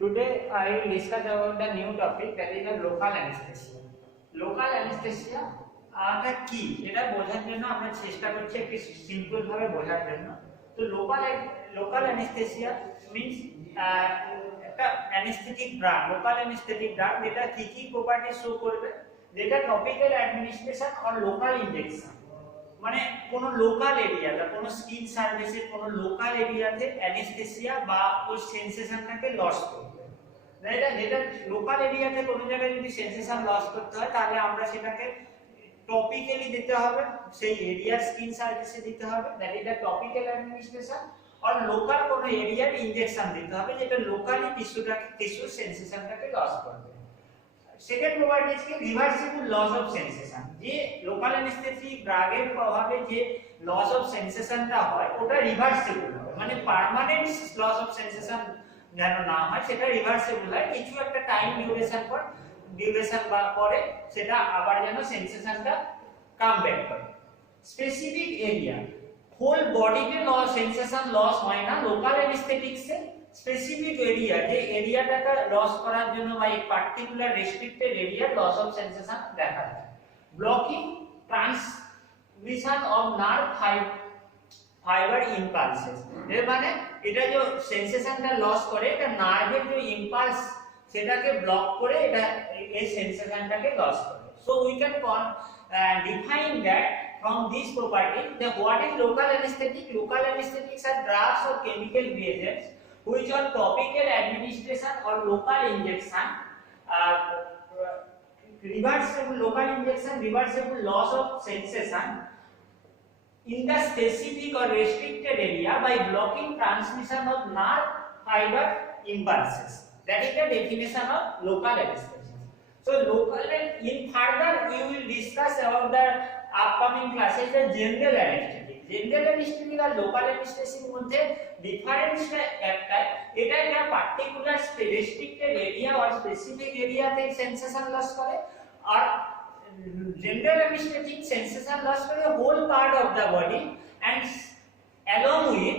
Today I will discuss about the new topic, that is the local anesthesia. Local anesthesia টা কি এটা বোঝার জন্য আমরা চেষ্টা করছি একটু সিম্পল ভাবে বোঝার জন্য। তো লোকাল অ্যানেস্থেসিয়া মিন্স একটা anaesthetic drug, local anaesthetic drug যেটা কি কি প্রপার্টি শো করবে, যেটা টপিক্যাল অ্যাডমিনিস্ট্রেশন আর লোকাল ইনজেকশন, মানে কোন লোকাল এরিয়া বা কোন স্কিন সার্ভিসের কোন লোকাল এরিয়াতে অ্যানেস্থেসিয়া বা ওই সেন্সেশনটাকে লস করবে। যেটা লোকাল এরিয়াতে কোনো জায়গায় যদি সেন্সেশন লস করতে হয় তাহলে আমরা সেটাকে টপিক্যালি দিতে হবে, সেই এরিয়ার স্কিন সার্ভিসে দিতে হবে, that is the topical administration. আর লোকাল কোন এরিয়ার ইনজেকশন দিতে হবে যেটা লোকালি টিস্যুর সেন্সেশনটাকে লস করবে। সেকেন্ড প্রপার্টি কি রিভার্সিবল লস অফ সেন্সেশন, যে লোকাল অ্যানেস্থেটিক ড্রাগের প্রভাবে যে লস অফ সেন্সেশনটা হয় ওটা রিভার্সিবল হবে, মানে পার্মানেন্ট লস অফ সেন্সেশন যেন না হয়, সেটা রিভার্সিবল হয় কিছু একটা টাইম ডিউরেশন বা পরে সেটা আবার যেন সেন্সেশনটা কাম ব্যাক করে। স্পেসিফিক এরিয়া, হোল বডিতে সেন্সেশন লস হয় না লোকাল অ্যানেস্থেটিক্সে, স্পেসিফিক এরিয়া যে এরিয়াটাকে লস করার জন্য বা এই particular restricted area loss of sensation দেখা যায়। Blocking transmission of nerve fibre impulses, এর মানে এটা যে সেন্সেশনটা লস করে এটা নার্ভের যে ইম্পালস সেটাকে ব্লক করে এটা এই সেন্সেশনটাকে লস করে। So we can define that from this property that what is local anesthetic. Local anesthetics are drugs or chemical reagents which on topical administration or local injection reversible local injection reversible loss of sensation in the specific or restricted area by blocking transmission of nerve fiber impulses. That is the definition of local anesthesia. So local, in further we will discuss about the upcoming classes the general anesthetic. General anesthetic R local anesthetic মধ্যে ডিফারেন্সটা একটাই, এটা একটা particular restricted area আর স্পেসিফিক এরিয়াতে sensation loss করে, আর general anesthetic sensation loss করে whole part of the body and along with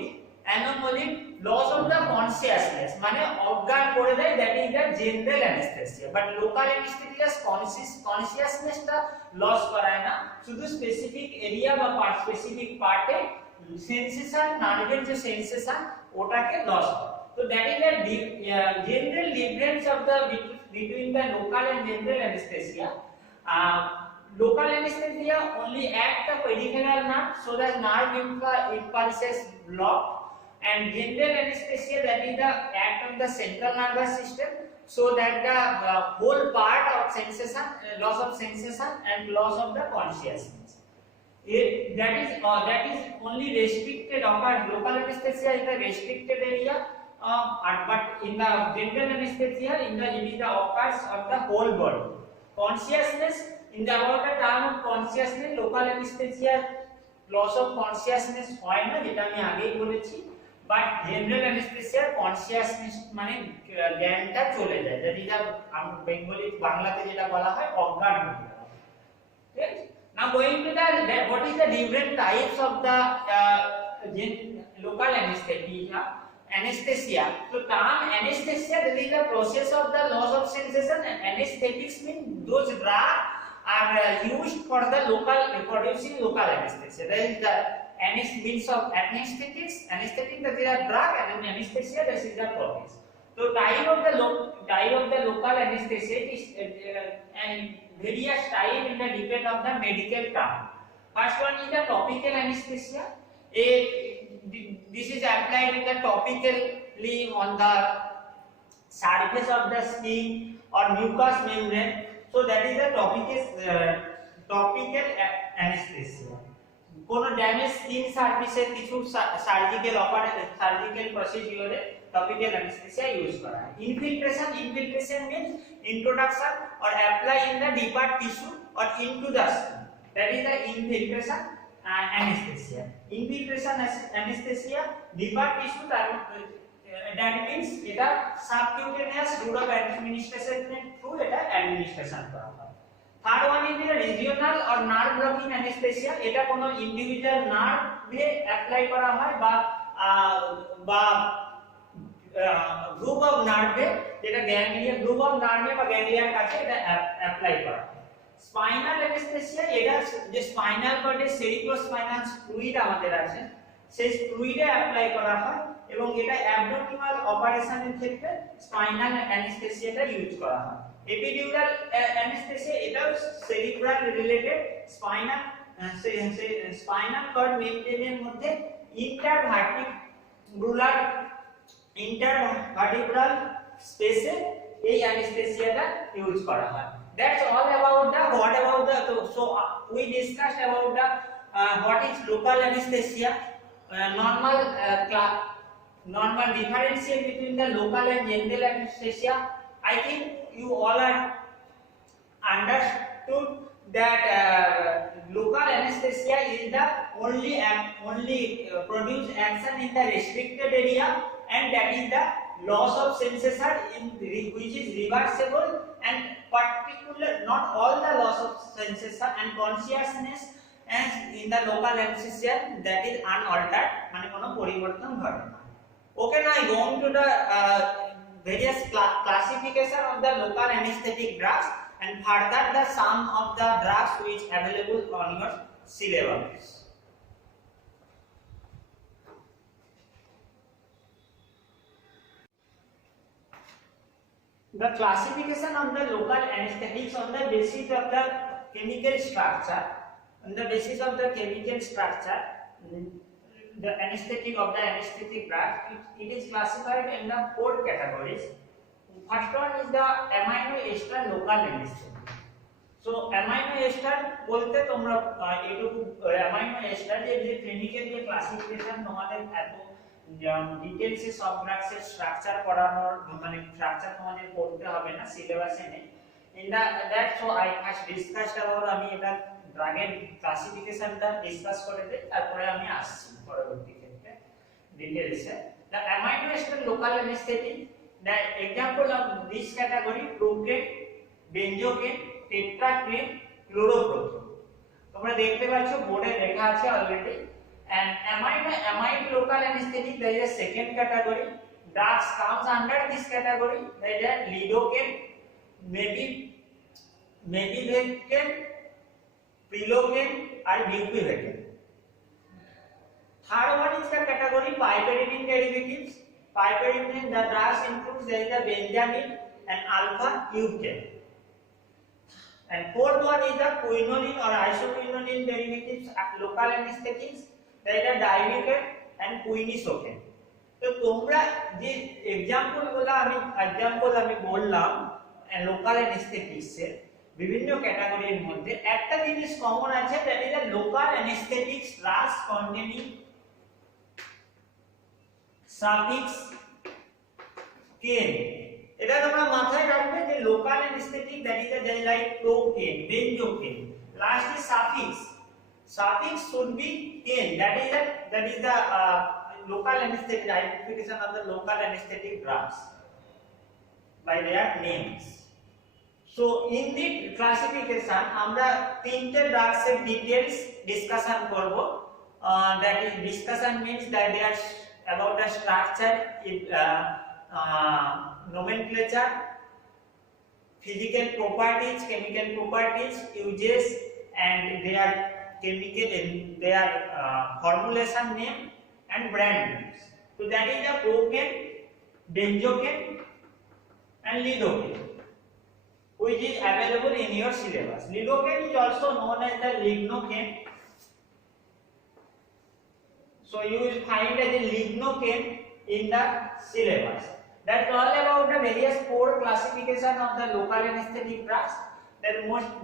loss of the consciousness, মানে অজ্ঞান করে দেয়, that is the general anesthesia. But local anesthesia consciousness-টা লস করায় না, শুধু স্পেসিফিক এরিয়া বা স্পেসিফিক পার্টে সেন্সেশন, নার্ভের যে সেন্সেশন ওটাকে লস করে। So that is the general difference of the between the local and general anesthesia. Local anesthesia only act the peripheral nerve so that nerve impulses block, and general anesthesia that is the act of the central nervous system so that the whole part of sensation, loss of sensation and loss of the consciousness. That is only restricted occur. Local anesthesia is the restricted area, but in the general anesthesia it is the occurs of the whole body. Consciousness, in the about the term of consciousness, local anesthesia loss of consciousness হয় না, যেটা আমি আগেই বলেছি, but general anaesthesia consciousness মানে জ্ঞানটা চলে যায়, যেটা আমরা বেঙ্গলি বাংলাতে যেটা বলা হয় অজ্ঞান হয়ে যাওয়া। ঠিক আছে, now going to the what is the different types of the local anesthesia. So term anesthesia, that is the process of the loss of sensation, and anesthetics mean those drugs are used for the producing local anesthesia. That is the means of anesthetic that is a drug, and anesthesia that is the process. So type of the local anesthesia is and various type in the depend of the medical term. First one is the topical anesthesia. This is applied in the topically on the surface of the skin or mucous membrane. So that is the topical anesthesia. কোন damage skin সার্ভিসে কিছু সার্জিক্যাল প্রসিডিউরে topical anaesthesia use করা হয়। Infiltration means introduction or apply in the deeper tissue or into the skin, that is the infiltration anesthesia. Infiltration anesthesia deeper tissue, that means এটা subcutaneous route of administration through এটা অ্যাডমিনিস্ট্রেশন করা হয়। Third one is the regional or nerve blocking anesthesia. এটা কোনো ইন্ডিভিজুয়াল নার্ভে অ্যাপ্লাই করা হয় বা গ্রুপ অফ নার্ভে, যেটা গ্যাংলিয়া গ্রুপ অফ নার্ভে বা গ্যাংলিয়ার কাছে এটা অ্যাপ্লাই করা হয়। স্পাইনাল অ্যানেস্থেসিয়া, এটা যে স্পাইনাল কর্ডের সেরিব্রোস্পাইনাল ফ্লুইড আমাদের আছে, সেই ফ্লুইডে অ্যাপ্লাই করা হয় এবং এটা অ্যাবডোমিনাল অপারেশনের ক্ষেত্রে স্পাইনাল অ্যানেস্থেসিয়াটা ইউজ করা হয়। এপিডিউরাল অ্যানেস্থেসিয়া, এটাও সেরিব্রাল রিলেটেড। স্পাইনাল কর্ড মেমব্রেনের মধ্যে ইন্টারভার্টিব্রাল স্পেসে এই অ্যানেস্থেসিয়াটা ইউজ করা হয়। That's all about the what about the so we discussed about the what is local anesthesia, normal differentiate between the local and general anesthesia. I think you all are understood that local anesthesia is the only produce action in the restricted area, and that is the loss of sensation which is reversible, and particular not all the loss of sensation and consciousness as in the local anesthesia that is unaltered, মানে কোনো পরিবর্তন ঘটে না। Okay, now I go on to the various classification of the local anesthetic drugs and further the sum of the drugs which available on your syllabus. The classification of the local anesthetics on the basis of the chemical structure, the anesthetic of the anesthetic drug, it is classified in the 4 categories. First one is the amino ester local anesthetic. So amino ester বলতে তোমরা এটুকু amino ester যে ক্লিনিক্যাল যে ক্লাসিফিকেশন তোমাদের এত ডিটেইলসে সব ড্রাগস এর স্ট্রাকচার পড়ানোর মানে স্ট্রাকচার তোমাদের পড়তে হবে না, সিলেবাসে নেই। In that so I first discussed about, আমি এটা ড্রাগের ক্লাসিফিকেশনটা ডিসকাস করে দেই, তারপরে আমি আসছি পরবর্তী ক্ষেত্রে ডিটেইলসে। The amino ester local anesthetic, the example of this category procaine, benzocaine, tetracaine, chloroprocene. তোমরা দেখতে পাচ্ছ বোর্ডে লেখা আছে already. And amide local anesthetic, there is a second category. Drugs comes under this category. There is a lidocaine, mepivacaine, prilocaine, and bupivacaine. Third one is the category piperidine derivatives. Piperidine, the drugs includes there is the benzamin and alpha eucaine. And fourth one is the quinoline or isoquinoline derivatives, local anesthetics. There is the dimethyl and quinisocaine. তো তোমরা যে এক্সাম্পলগুলো আমি বললাম লোকাল অ্যানেস্থেটিক্স এর বিভিন্ন ক্যাটাগরির মধ্যে, একটা জিনিস কমন আছে, that is the local anaesthetics drugs containing suffix caine. এটা তোমরা মাথায় রাখবে যে local anaesthetic that is the like procaine, benzocaine, last is suffix should be cane. That is the local anesthetic, identification of the local anesthetic drugs by their names. So in the classification আমরা তিনটে drugs এর details discussion করব। That is discussion means that they are about the structure, nomenclature, physical properties, chemical properties, uses, and their chemical in their formulation name and brand names. So that is the procaine, benzocaine, and lidocaine, which is available in your syllabus. Lidocaine is also known as the lignocaine. So you will find as a lignocaine in the syllabus. That's all about the various 4 classification of the local anesthetic drugs.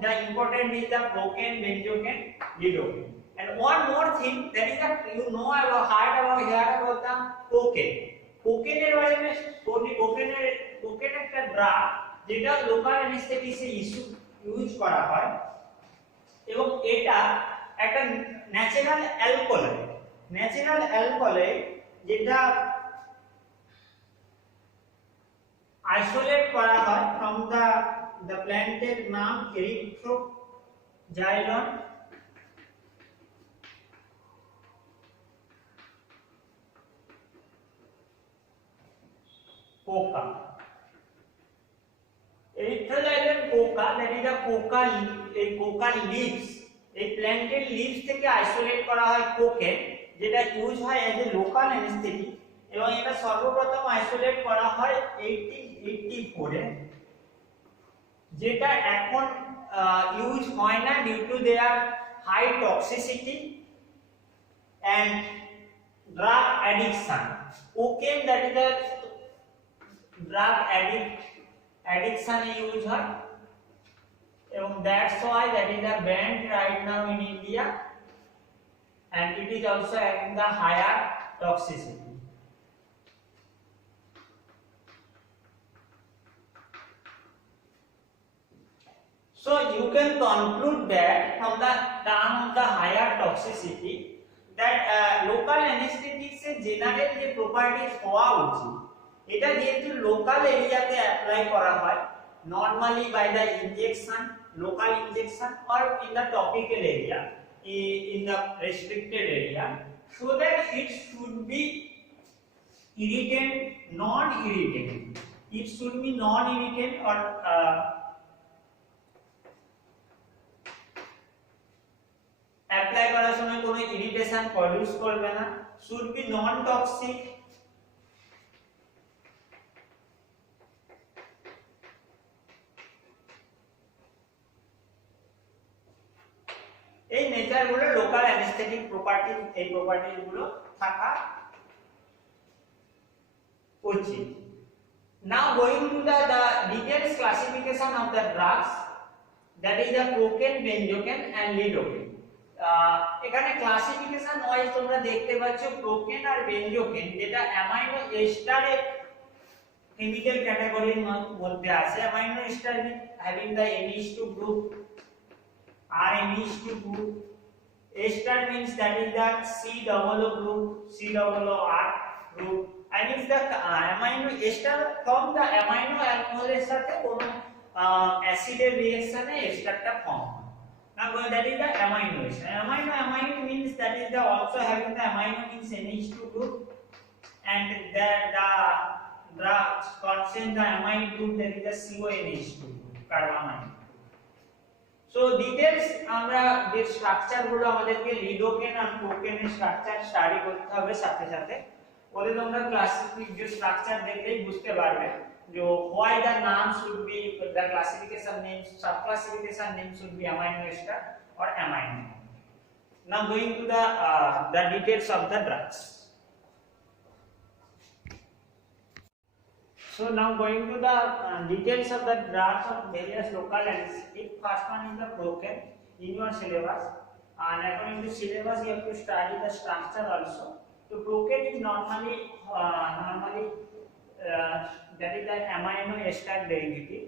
The important is the procaine, benzocaine, lidocaine. And one more thing, that is that you know about the cocaine. Cocaine এর বারে মে cocaine একটা ড্রাগ যেটা লোকাল অ্যানেস্থেটিক্সে ইউজ করা হয় এবং এটা একটা ন্যাচারাল অ্যালকোহল যেটা আইসোলেট করা হয় from the plant এর নাম erythroxylon, coca. Erythroxylin coca, that is the coca, a coca leaves, এই প্ল্যান্টের লিভস থেকে আইসোলেট করা হয় কোকেন, যেটা ইউজ হয় অ্যাজ এ লোকাল অ্যানেস্থেটিক, এবং এটা সর্বপ্রথম আইসোলেট করা হয় 1884 এ, যেটা এখন ইউজ হয় না due to their high toxicity and drug addiction. Cocaine, that is the drug addiction use হয়, এবং that's why that is the banned right now in India, and it is also having the higher toxicity. So you can conclude that from the term of the higher toxicity that local anesthetics এর general যে properties হওয়া উচিত, এটা যেহেতু local এরিয়াতে apply করা হয় normally by the injection, local injection, or in the topical area, in the restricted area, so that it should be irritant, non-irritant. It should be non-irritant or apply করার সময় কোনো ইরিটেশন প্রডিউস করবে না, should be non toxic, এই নেচারগুলো local anaesthetic property, এই প্রপার্টিজ গুলো থাকা উচিত। Now going to the details classification of the drugs, that is the cocaine, benzocaine and lidocaine. এখানে ক্লাসিফিকেশন ওয়াইজ তোমরা দেখতে পাচ্ছ প্রোকেন আর বেনজোকেন, যেটা অ্যামাইনো এস্টারের কেমিক্যাল ক্যাটাগরির মধ্যে আছে। Amino ester having the NH2 group আর NH2 group, ester means that is the COO group, COOR group, and if the amino ester from the amino alcohol এর সাথে কোনো অ্যাসিডের রিঅ্যাকশনে এস্টারটা ফর্ম হয়। Now that is the amino ester. Amino means that is the also having the amino means NH2 group, and the contain the amine group, that is the CONH2 carbamide. So details আমরা যে স্ট্রাকচার গুলো আমাদেরকে লিডোকেন আর কোকেনের structure study করতে হবে, সাথে সাথে ওদের তোমরা ক্লাসিফিক যে স্ট্রাকচার দেখলেই বুঝতে পারবে যে why the name should be, the classification names, sub classification name should be amino ester or amino. Now going to the details of the drugs. So now going to the details of the drugs of various local anesthetic. First one is the procaine in your syllabus, and according to syllabus you have to study the structure also. So procaine is normally that is the amino ester derivative.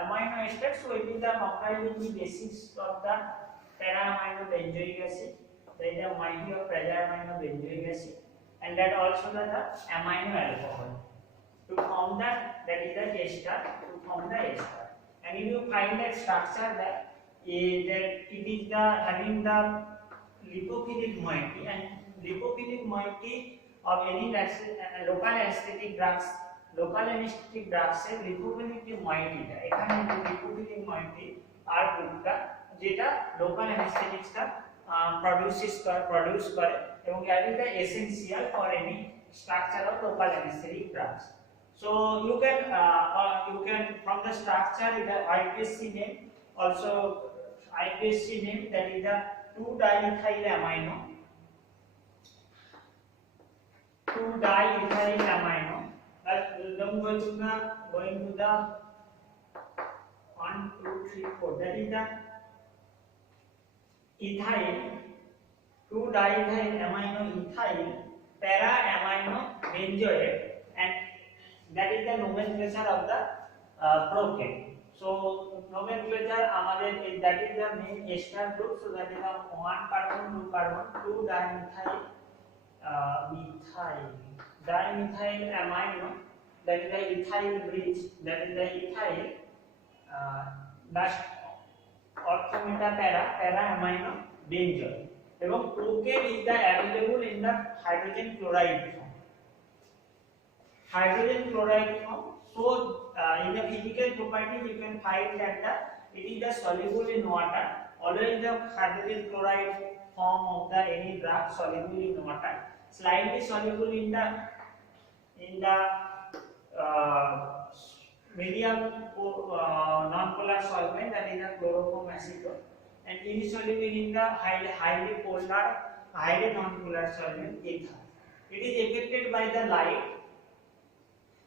Amino ester, so it is the alkyl basis of the para-amino benzoic acid. There is a moiety of para-amino benzoic acid, and that also the amino alcohol. To form that is the ester, to form the ester. And if you find that structure that it is the having the lipophilic moiety, and lipophilic moiety of any local anesthetic drugs, এর লিপোফিলিক যে moietyটা, এখানে যে lipophilic moiety আর গ্রুপটা যেটা লোকাল অ্যানেস্থেটিক্সটা প্রডিউস করে, এবং that is the essential for any structure of local anesthetic drugs. So you can from the structure the IPSC name, also IPSC name, that is the 2-diethylamino, but going to the 1, 2, 3, 4, that is the ethyl, 2-diethylamino ethyl para-amino benzoate, and that is the nomenclature of the procaine. So nomenclature আমাদের that is the main ester group, so that is the 1 carbon 2 carbon 2-dimethyl amino, that is the ethyl bridge, that is the ethyl last orthometa para amino benzoate, এবং procaine is the available in the hydrogen chloride form. hydrogen chloride form. So in the physical properties you can find that it is the soluble in water. Always the hydrogen chloride form of the any drug soluble in water, slightly soluble in the medium non-polar solvent, that is the chloroform acetone, and insoluble in the highly polar, highly non-polar solvent ether. It is affected by the light.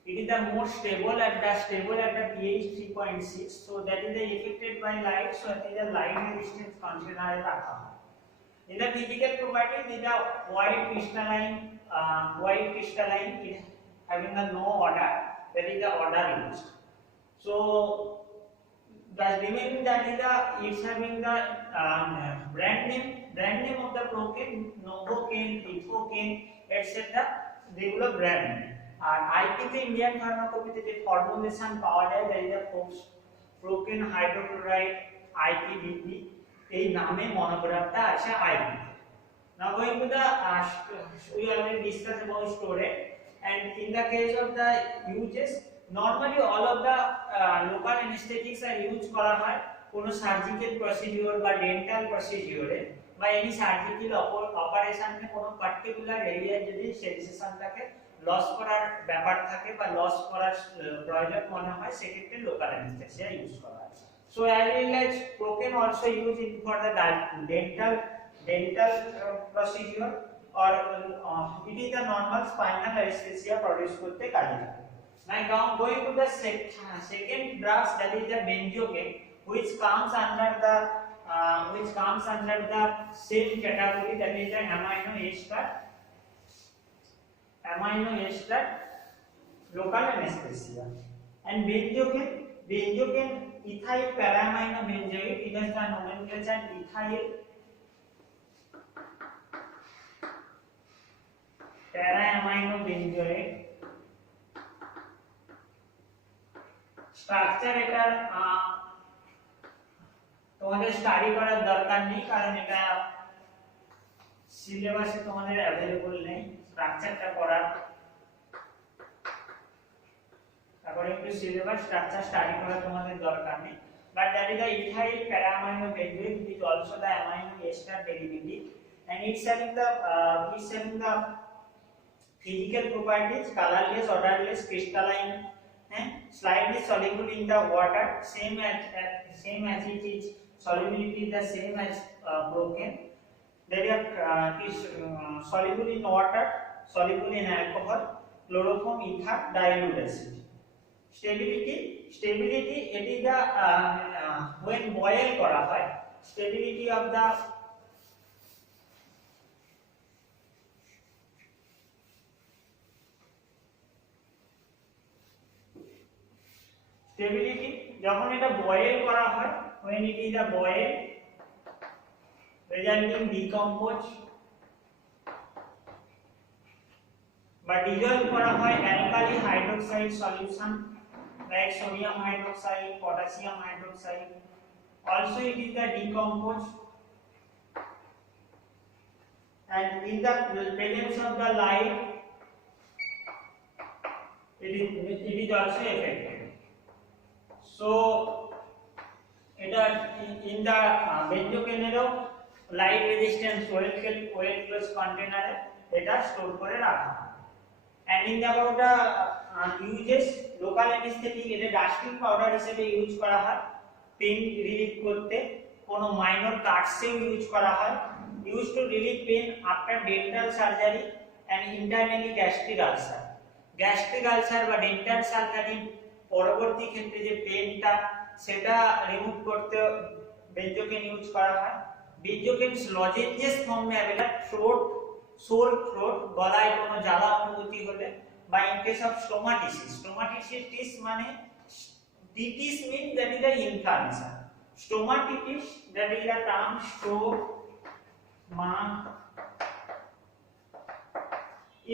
It is the most stable at the pH 3.6. So that is the affected by light. So it is a light resistance container rakha. In the physical properties, it is a white crystalline, it having a no order. That is the order used. So the remaining that is the it's having the brand name of the protein, Novocaine, Ethocaine, etc. Regular brand name. আর আইপিতে ইন্ডিয়ান ফার্মাকোপিতে যে ফর্মুলেশন পাওয়া যায় that is the প্রোকেন হাইড্রোক্লোরাইড আইপিডিপি, এই নামে মনোগ্রাফটা আছে IP. Now going to the we already discussed about storage, and in the case of the uses, normally all of the local anesthetics are used করা হয় কোনো সার্জিক্যাল প্রসিডিউর বা ডেন্টাল প্রসিডিউরে বা এনি সার্জিক্যাল অপারেশনে কোনো পার্টিকুলার এরিয়া যদি সেন্সেশনটাকে লস করার ব্যাপার থাকে বা লস করার প্রয়োজন মনে হয় সেক্ষেত্রে লোকাল অ্যানেস্থেসিয়া ইউজ করা হয়। So as well as procaine also use in for the dental procedure or it is the normal spinal anesthesia produce করতে কাজে লাগে। Now going to the second drugs, that is the benzocaine, which comes under the same category, that is the amino ester local anesthesia. And benzocaine ethyl para-amino benzoate, it is the nomenclature ethyl para-amino benzoate. Structure এটার তোমাদের স্টাডি করার দরকার নেই, কারণ এটা সিলেবাসে তোমাদের अवेलेबल নেই স্ট্রাকচারটা পড়ার। according to syllabus structure study করার তোমাদের দরকার নেই, but that is the ethyl para-amino benzoate, which is also the amino ester derivative, and it's having the physical properties colorless, odorless, crystalline, slightly soluble in the water, same as it is solubility the same as procaine. They are soluble in water, soluble in alcohol, chloroform, ether, dilute acid. Stability it is the when boil করা হয়, stability of the stability যখন এটা বয়েল করা হয়, when it is a boil resulting decompose বা dissolve করা হয় alkali hydroxide solution like sodium hydroxide, potassium hydroxide, also it is the decompose, and in the presence of the light it is also affected. So এটা in the benzocaine light resistant well closed container এটা স্টোর করে রাখা হয়। and in the about the uses, local anesthetic এটা dusting powder হিসেবে ইউজ করা হয় pain relief করতে, কোনো মাইনর কাটসে ইউজ করা হয়, use to relieve pain after dental surgery and internally gastric ulcer বা ডেন্টাল সার্জারি পরবর্তী ক্ষেত্রে যে পেনটা সেটা রিমুভ করতে বেনজোকেন ইউজ করা হয়। বেনজোকেন লজেন্সেস ফর্মে अवेलेबल, সোর থ্রোট, গলায় কোনো জ্বালা অনুভূতি হলে, বা ইন কেস অফ স্টোমাটিসিস মানে টিটিস means that is the inflammation, stomatitis that is the term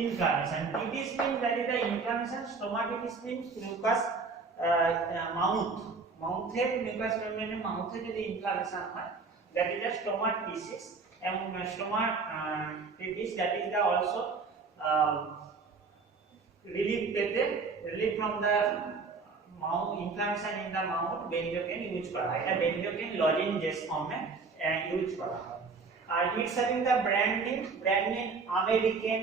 inflammation, itis means that is the inflammation, stomatitis means mucus মাউথের মিউকাস মেমব্রেনে মাউথে যদি ইনফ্লামেশন হয়, that is the stomatitis, and stomatitis that is the also relief পেতে, relief from the mouth inflammation in the mouth benzocaine use করা হয়। এটা benzocaine lozenges ফর্মে ইউজ করা হয়। আর it's having the brand name American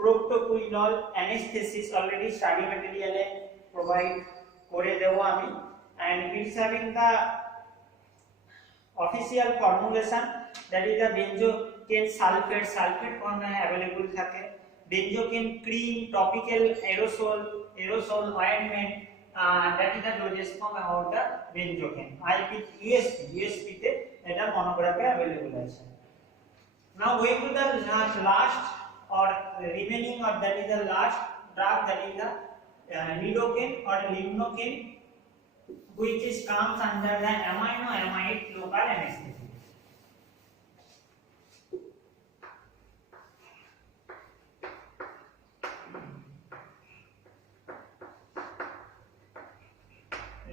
proctoquinol anaesthesis already study ম্যাটেরিয়ালে provide করে দেব আমি। and it's having the official formulation that is the benzocaine sulfate form available থাকে, benzocaine cream, topical aerosol ointment, that is the dosage form about the benzocaine IP USP তে এটা monograph available আছে। now going to the last or remaining or that is the last drug, that is the lidocaine or lignocaine, which is comes under the amino-amide local anesthetic.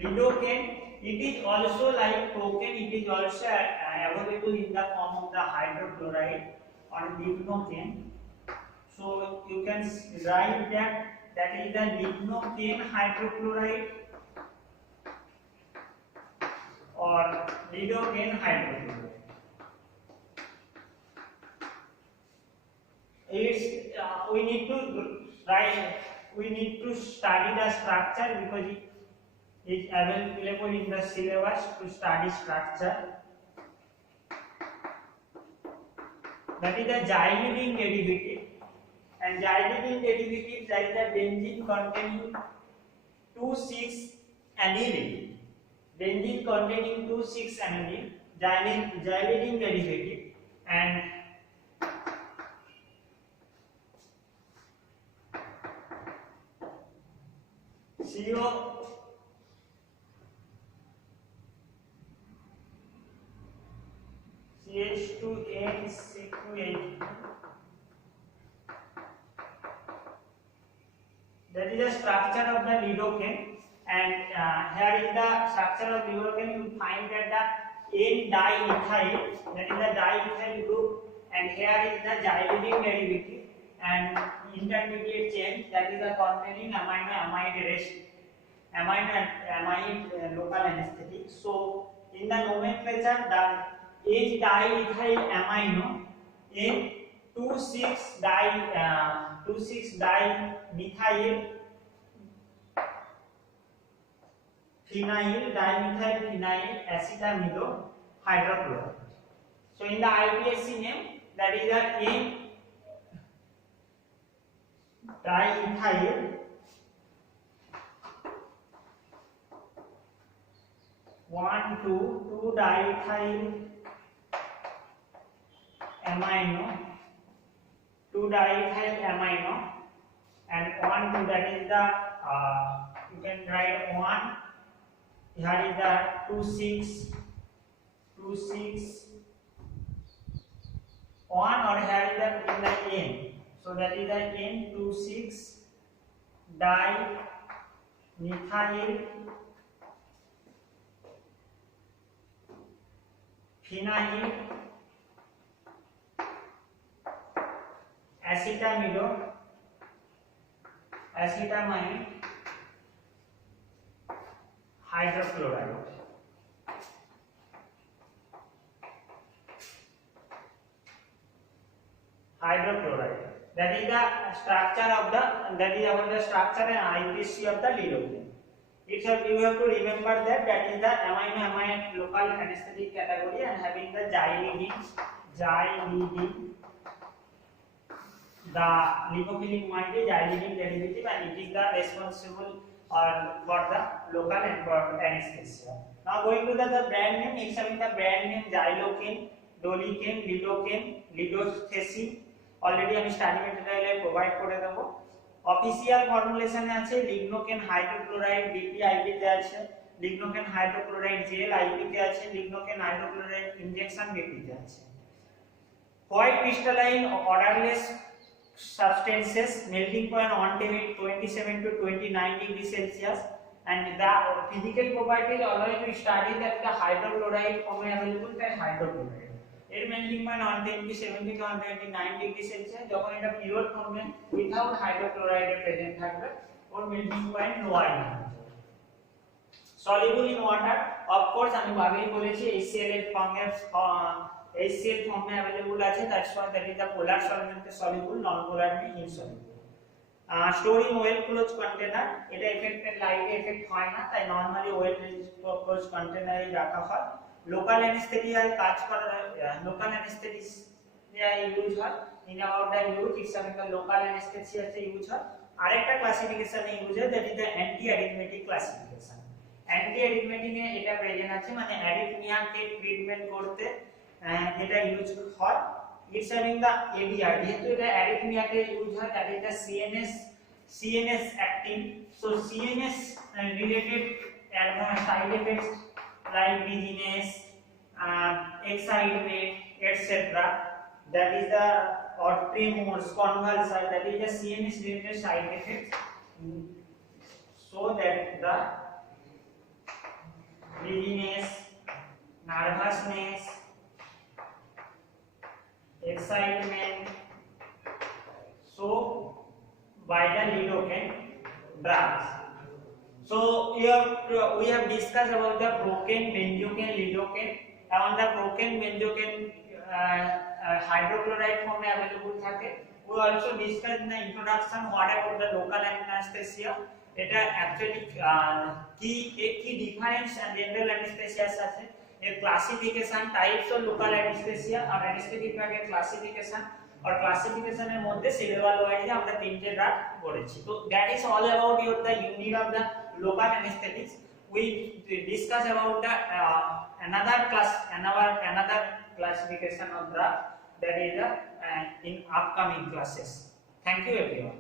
Lidocaine, it is also like procaine, it is also available in the form of the hydrochloride or lignocaine. So you can write that is the lignocaine hydrochloride or lidocaine hydrochloride. It's we need to study the structure because it is available in the syllabus to study structure. That is the xylidine derivative, and xylidine derivative, that is the benzene containing 2,6-aniline. Benzene containing 2,6-aniline, xylidine derivative, and CH2NC2H2. That is the structure of the lidocaine, and here is the structure of lidocaine. You find that the N-diethyl, that is the diethyl group, and here is the xylidine derivative and intermediate chain, that is the containing amino-amide local anesthetic. So in the nomenclature, the N-diethyl amino, N2,6-dimethyl dimethyl phenyl acetamino hydrochloride. So in the IPSC name, that is the N-diethyl two diethyl amino, and 1,2, that is the you can write 1. Here is the 2,6 1, or here is the in the N. So that is the N2,6-dimethyl phenyl acetamide hydrochloride. That is the structure of the, that is about the structure and IPC of the lidocaine. You have to remember that is the amino-amide local anesthetic category and having the xylidine, the lipophilic moiety, xylidine derivative, and it is the responsible for the local anesthesia. Now going to the brand name, it's having the brand name xylocaine, dolicaine, lidocaine, lidothesine. Already আমি স্টাডি ম্যাটেরিয়ালে provide করে দেব। অফিশিয়াল ফর্মুলেশনে আছে lignocaine hydrochloride DP IP তে আছে, lignocaine hydrochloride jail IP তে আছে, lignocaine hydrochloride injection BP তে আছে। White crystalline odourless substances, melting point on 27 to 29 degrees Celsius, and the physical properties already we studied that the hydrochloride form available, that hydrochloride এর melting point 127 থেকে 129 degree Celsius. যখন এটা পিওর ফর্মে without hydrochloride present থাকবে ওর melting point lower হবে। soluble in water, of course আমি আগেই বলেছি HCl এর ফর্মে HCl ফর্মে अवेलेबल আছে, that's why that is the polar solvent soluble, non polar means insoluble. Store in well closed container, এটা এফেক্টেড লাইট এফেক্ট হয় না, তাই নরমালি ওয়েল ক্লোজ কন্টেনারে রাখা হয়। লোকাল অ্যানেস্থেটিয়ায় কাজ করা, লোকাল অ্যানেস্থেটিয়া ইউজ হয়। In about the use it's একটা লোকাল অ্যানেস্থেটিয়াতে ইউজ হয়। আরেকটা ক্লাসিফিকেশনে ইউজ হয়, that is the anti arrhythmic classification. Anti অ্যারিথমেটিকে এটা প্রেজেন্ট আছে, মানে অ্যারিথমিয়াকে ট্রিটমেন্ট করতে এটা ইউজ হয়। ইটস হ্যাভিং দ্য এবিআর, যেহেতু এটা অ্যারিথমিয়াকে ইউজ হয়, that is the CNS acting. So CNS related side effects like dizziness, excitement, etc. that is the or tremors, convulsion, that is the CNS related side effects. So that the dizziness, nervousness, excitement, so by the lidocaine drugs. So here we have discussed about the procaine, benzocaine, lidocaine. Among the procaine, benzocaine hydrochloride form available থাকে। We also discussed in the introduction what about the local anesthesia. এটা actually কি difference and general anesthesia আছে, এর classification, types of local anesthesia আর anesthetic ভাগের classification, और ক্লাসিফিকেশনের মধ্যে সিলেবাল ওয়াইজ আমরা তিনটে ডাক পড়েছি। তো that is all about your the unit of the local anaesthetics. We discuss about the another classification of drug, that is the in upcoming classes. Thank you everyone.